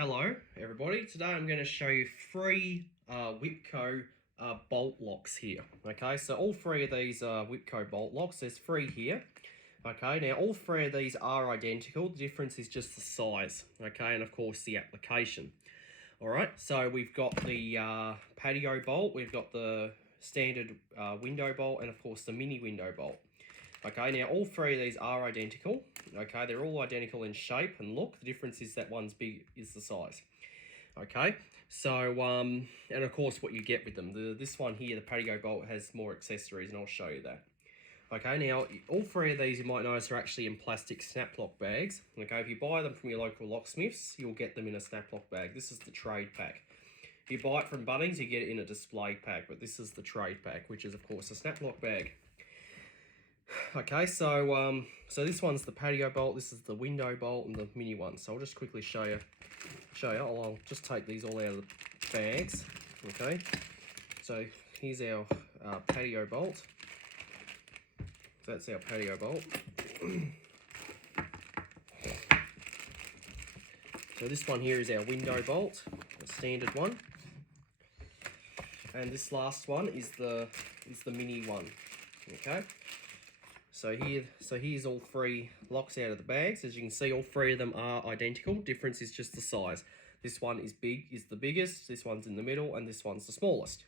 Hello everybody, today I'm going to show you three Whipco bolt locks here. Okay, so all three of these Whipco bolt locks, there's three here. Okay, now all three of these are identical, the difference is just the size, okay, and of course the application. Alright, so we've got the patio bolt, we've got the standard window bolt, and of course the mini window bolt. Okay, now all three of these are identical. Okay, they're all identical in shape and look. The difference is that one's big is the size. Okay, so and of course what you get with them. This one here, the patio bolt, has more accessories, and I'll show you that. Okay, now all three of these you might notice are actually in plastic snap lock bags. Okay, if you buy them from your local locksmiths, you'll get them in a snap lock bag. This is the trade pack. If you buy it from Bunnings, you get it in a display pack, but this is the trade pack, which is of course a snap lock bag. Okay, so this one's the patio bolt, this is the window bolt, and the mini one. So I'll just quickly show you. I'll just take these all out of the bags. Okay, so here's our patio bolt. So that's our patio bolt. So this one here is our window bolt, the standard one, and this last one is the mini one. Okay. So here's all three locks out of the bags. As you can see, all three of them are identical. Difference is just the size. This one is the biggest, this one's in the middle, and this one's the smallest.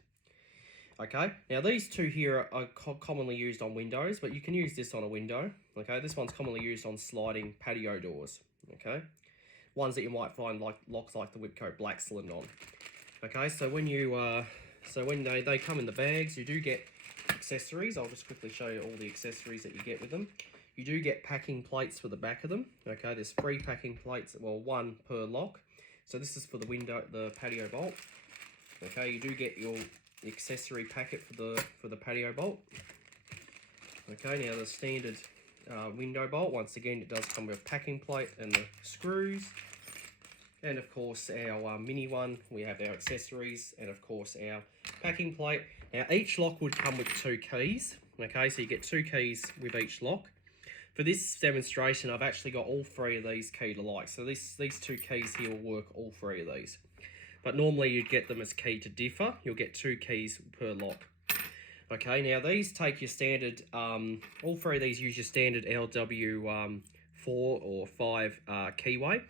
Okay, now these two here are commonly used on windows, but you can use this on a window. Okay, this one's commonly used on sliding patio doors. Okay, ones that you might find like locks like the Whipco Black Cylinder on. Okay, so when they come in the bags, you do get accessories. I'll just quickly show you all the accessories that you get with them. You do get packing plates for the back of them. Okay, there's 3 packing plates, well, 1 per lock. So this is for the patio bolt. Okay, you do get your accessory packet for the patio bolt. Okay, now the standard window bolt, once again it does come with a packing plate and the screws. And of course our mini one, we have our accessories, and of course our packing plate. Now each lock would come with 2 keys. Okay, so you get 2 keys with each lock. For this demonstration, I've actually got all 3 of these keyed alike. So these 2 keys here will work all 3 of these. But normally you'd get them as key to differ. You'll get 2 keys per lock. Okay, now these take your standard, all 3 of these use your standard LW 4 or 5 keyway.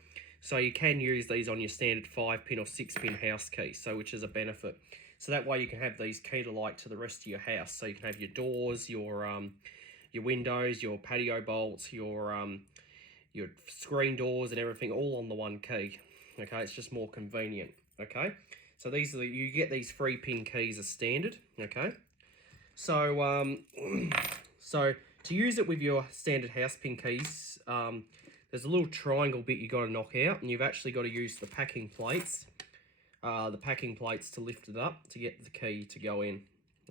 So you can use these on your standard 5-pin or 6-pin house key, so which is a benefit. So that way you can have these keyed alike to the rest of your house. So you can have your doors, your windows, your patio bolts, your screen doors and everything all on the one key. Okay, it's just more convenient. Okay, so these are you get these 3-pin keys as standard. Okay, so so to use it with your standard house pin keys, there's a little triangle bit you got to knock out, and you've actually got to use the packing plates to lift it up to get the key to go in.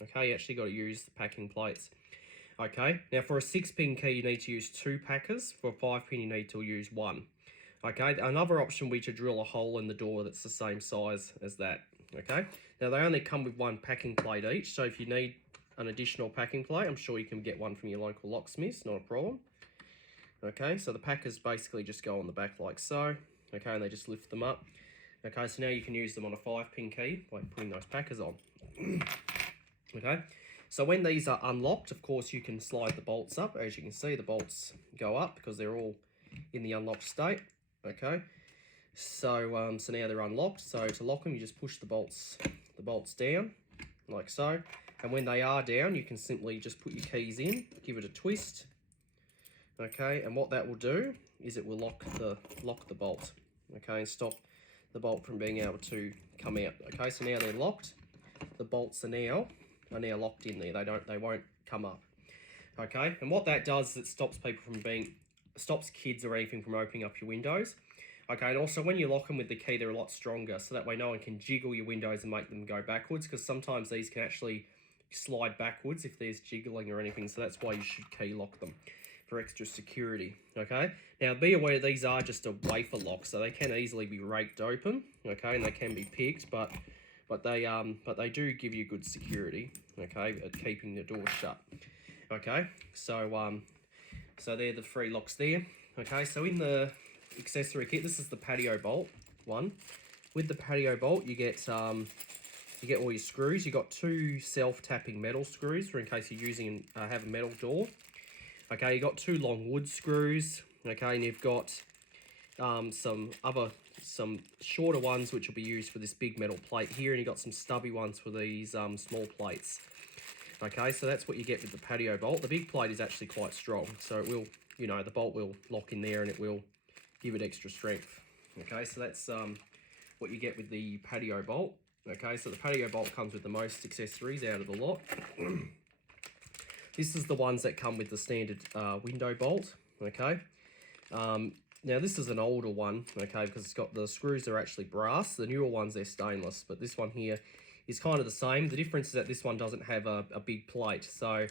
Okay, you actually got to use the packing plates. Okay, now for a 6-pin key you need to use 2 packers. For a 5-pin you need to use 1. Okay, another option would be to drill a hole in the door that's the same size as that. Okay, now they only come with 1 packing plate each, so if you need an additional packing plate, I'm sure you can get one from your local locksmiths, not a problem. Okay, so the packers basically just go on the back like so. Okay, and they just lift them up. Okay, so now you can use them on a 5-pin key by putting those packers on. Okay, so when these are unlocked, of course you can slide the bolts up. As you can see, the bolts go up because they're all in the unlocked state. Okay, so so now they're unlocked. So to lock them, you just push the bolts down like so. And when they are down, you can simply just put your keys in, give it a twist. Okay, and what that will do is it will lock the bolt. Okay, and stop the bolt from being able to come out. Okay, so now they're locked. The bolts are now locked in there. They won't come up. Okay, and what that does is it stops kids or anything from opening up your windows. Okay, and also when you lock them with the key, they're a lot stronger, so that way no one can jiggle your windows and make them go backwards, because sometimes these can actually slide backwards if there's jiggling or anything, so that's why you should key lock them for extra security. Okay, now be aware these are just a wafer lock, so they can easily be raked open. Okay, and they can be picked, but they do give you good security. Okay, at keeping the door shut. Okay, so so they're the 3 locks there. Okay, so in the accessory kit, this is the patio bolt. one. With the patio bolt, you get all your screws. You got 2 self-tapping metal screws for in case you're using have a metal door. Okay, you got 2 long wood screws. Okay, and you've got some shorter ones which will be used for this big metal plate here, and you got some stubby ones for these small plates. Okay, so that's what you get with the patio bolt. The big plate is actually quite strong, so it will, you know, the bolt will lock in there and it will give it extra strength. Okay, so that's what you get with the patio bolt. Okay, so the patio bolt comes with the most accessories out of the lot. This is the ones that come with the standard window bolt. Okay, now this is an older one, okay, because it's got the screws are actually brass. The newer ones, they're stainless, but this one here is kind of the same. The difference is that this one doesn't have a big plate, so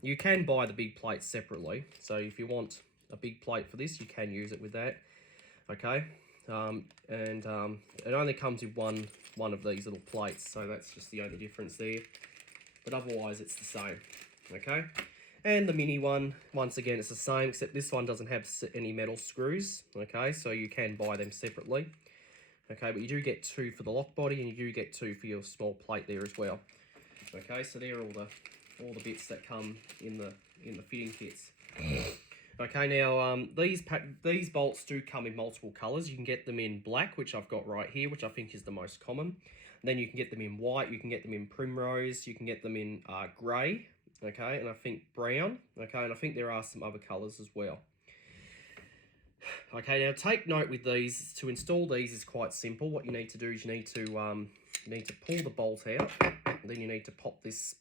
you can buy the big plate separately. So if you want a big plate for this, you can use it with that. Okay, it only comes with one of these little plates, so that's just the only difference there. But otherwise, it's the same. Okay, and the mini one, once again, it's the same, except this one doesn't have any metal screws. Okay, so you can buy them separately. Okay, but you do get 2 for the lock body, and you do get 2 for your small plate there as well. Okay, so they're all the bits that come in the fitting kits. Okay, now these bolts do come in multiple colours. You can get them in black, which I've got right here, which I think is the most common. Then you can get them in white, you can get them in primrose, you can get them in grey, okay, and I think brown, okay, and I think there are some other colours as well. Okay, now take note with these. To install these is quite simple. What you need to do is you need to pull the bolt out, then you need to pop this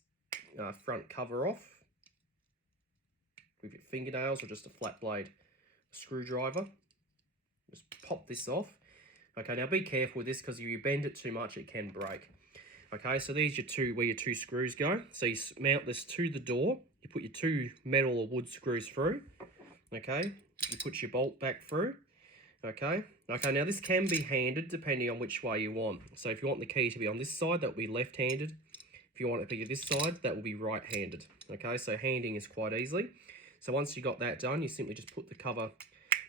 front cover off with your fingernails or just a flat blade screwdriver. Just pop this off. Okay, now be careful with this because if you bend it too much, it can break. Okay, so these are where your 2 screws go. So you mount this to the door. You put your 2 metal or wood screws through. Okay, you put your bolt back through. Okay, now this can be handed depending on which way you want. So if you want the key to be on this side, that will be left-handed. If you want it to be this side, that will be right-handed. Okay, so handing is quite easily. So once you got that done, you simply just put the cover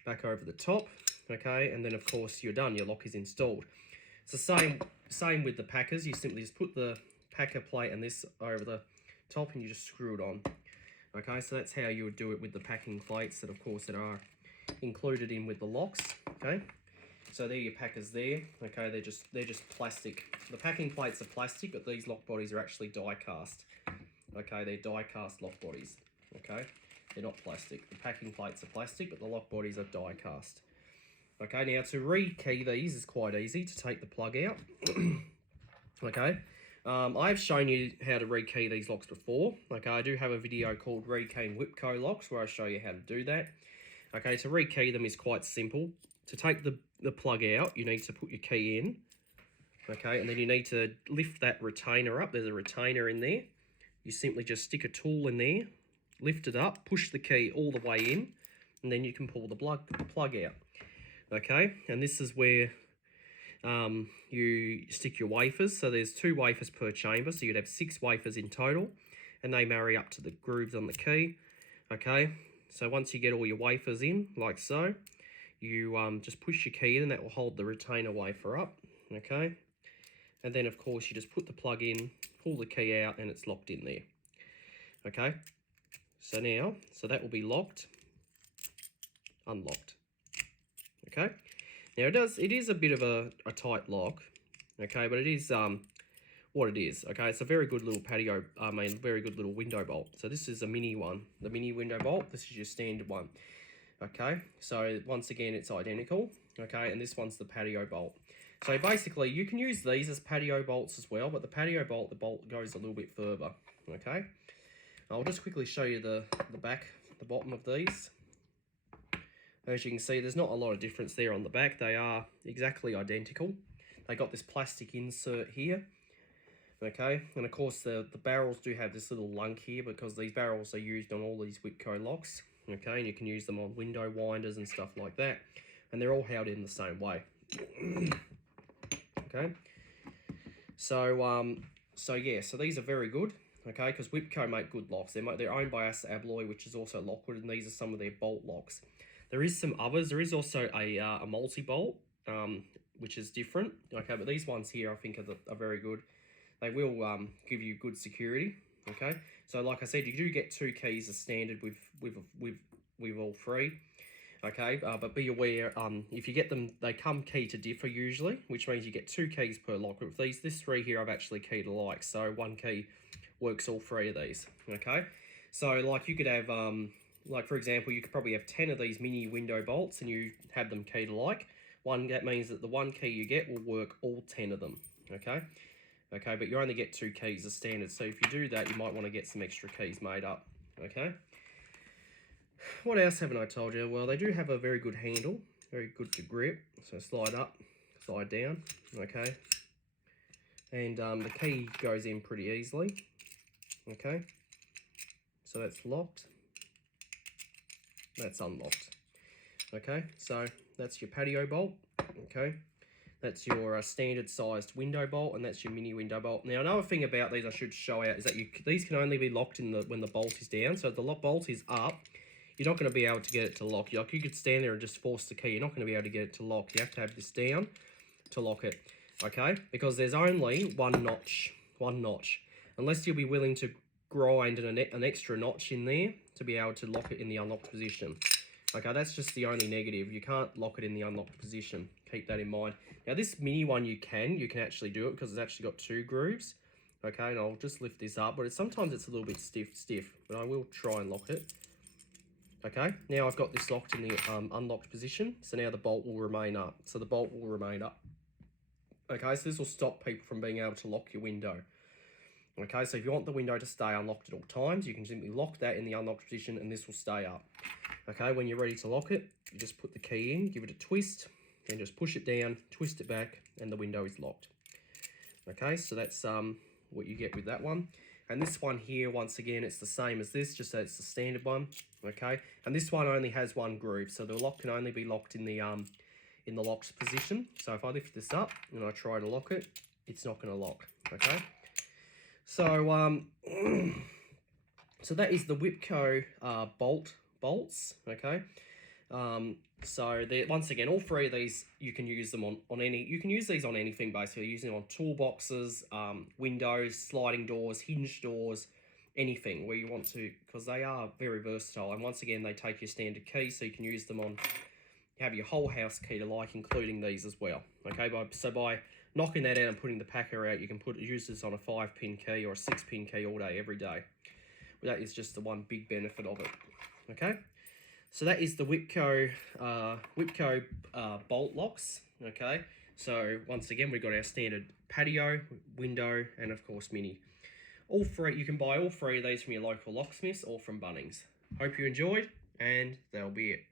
back over the top. Okay, and then of course you're done. Your lock is installed. It's the same with the packers. You simply just put the packer plate and this over the top, and you just screw it on. Okay, so that's how you would do it with the packing plates that of course that are included in with the locks. Okay, so they're your packers there. Okay, they're just plastic. The packing plates are plastic, but these lock bodies are actually die cast. Okay, they're die cast lock bodies. Okay, they're not plastic. The packing plates are plastic, but the lock bodies are die cast. Okay, now to re-key these is quite easy. To take the plug out. Okay, I've shown you how to re-key these locks before. Okay, I do have a video called Re-keying Wipco locks where I show you how to do that. Okay, to re-key them is quite simple. To take the plug out, you need to put your key in. Okay, and then you need to lift that retainer up. There's a retainer in there. You simply just stick a tool in there, lift it up, push the key all the way in, and then you can pull the plug out. Okay, and this is where you stick your wafers. So there's 2 wafers per chamber, so you'd have 6 wafers in total, and they marry up to the grooves on the key. Okay, so once you get all your wafers in, like so, you just push your key in, and that will hold the retainer wafer up. Okay, and then of course you just put the plug in, pull the key out, and it's locked in there. Okay, so that will be locked, unlocked. Okay, now it is a bit of a tight lock, okay, but it is what it is. Okay, it's a very good little very good little window bolt. So this is a mini one, the mini window bolt. This is your standard one. Okay, so once again it's identical. Okay, and this one's the patio bolt. So basically you can use these as patio bolts as well, but the patio bolt, the bolt goes a little bit further. Okay, I'll just quickly show you the bottom of these. As you can see, there's not a lot of difference there on the back. They are exactly identical. They got this plastic insert here. Okay, and of course the barrels do have this little lunk here because these barrels are used on all these Wipco locks. Okay, and you can use them on window winders and stuff like that. And they're all held in the same way. Okay, so yeah, so these are very good. Okay, because Wipco make good locks. They're owned by ASSA ABLOY, which is also Lockwood, and these are some of their bolt locks. There is some others. There is also a multi-bolt, which is different. Okay, but these ones here I think are very good. They will give you good security. Okay, so like I said, you do get 2 keys as standard with all 3. Okay, but be aware, if you get them, they come key to differ usually, which means you get 2 keys per lock. But with this 3 here, I've actually keyed alike, so 1 key works all 3 of these. Okay, so like you could have, like for example, you could probably have 10 of these mini window bolts, and you have them keyed alike. That means that the 1 key you get will work all 10 of them. Okay. Okay, but you only get 2 keys as standard, so if you do that, you might want to get some extra keys made up. Okay. What else haven't I told you? Well, they do have a very good handle, very good to grip. So slide up, slide down, okay. And the key goes in pretty easily, okay. So that's locked, that's unlocked. Okay, so that's your patio bolt, okay. That's your standard sized window bolt, and that's your mini window bolt. Now, another thing about these I should show out is that these can only be locked when the bolt is down. So if the bolt is up, you're not going to be able to get it to lock. You could stand there and just force the key. You're not going to be able to get it to lock. You have to have this down to lock it, okay? Because there's only one notch. Unless you'll be willing to grind an extra notch in there to be able to lock it in the unlocked position. Okay, that's just the only negative. You can't lock it in the unlocked position. Keep that in mind. Now, this mini one you can actually do it because it's actually got 2 grooves. Okay, and I'll just lift this up, but sometimes it's a little bit stiff, but I will try and lock it. Okay, now I've got this locked in the unlocked position, so now the bolt will remain up. So the bolt will remain up. Okay, so this will stop people from being able to lock your window. Okay, so if you want the window to stay unlocked at all times, you can simply lock that in the unlocked position and this will stay up. Okay, when you're ready to lock it, you just put the key in, give it a twist, then just push it down, twist it back, and the window is locked. Okay, so that's what you get with that one. And this one here, once again, it's the same as this, just so it's the standard one. Okay, and this one only has 1 groove, so the lock can only be locked in the locked position. So if I lift this up and I try to lock it, it's not going to lock. Okay, so so that is the Wipco bolts. Okay, so once again, all 3 of these you can use them on any. You can use these on anything basically. Using them on toolboxes, windows, sliding doors, hinge doors, anything where you want to, because they are very versatile. And once again, they take your standard key, so you can use them on. Have your whole house key to like, including these as well. Okay, by knocking that out and putting the packer out, you can use this on a 5-pin key or a 6-pin key all day, every day. That is just the one big benefit of it. Okay, so that is the Wipco bolt locks. Okay, so once again, we've got our standard patio, window, and of course mini. All 3, you can buy all 3 of these from your local locksmiths or from Bunnings. Hope you enjoyed, and that'll be it.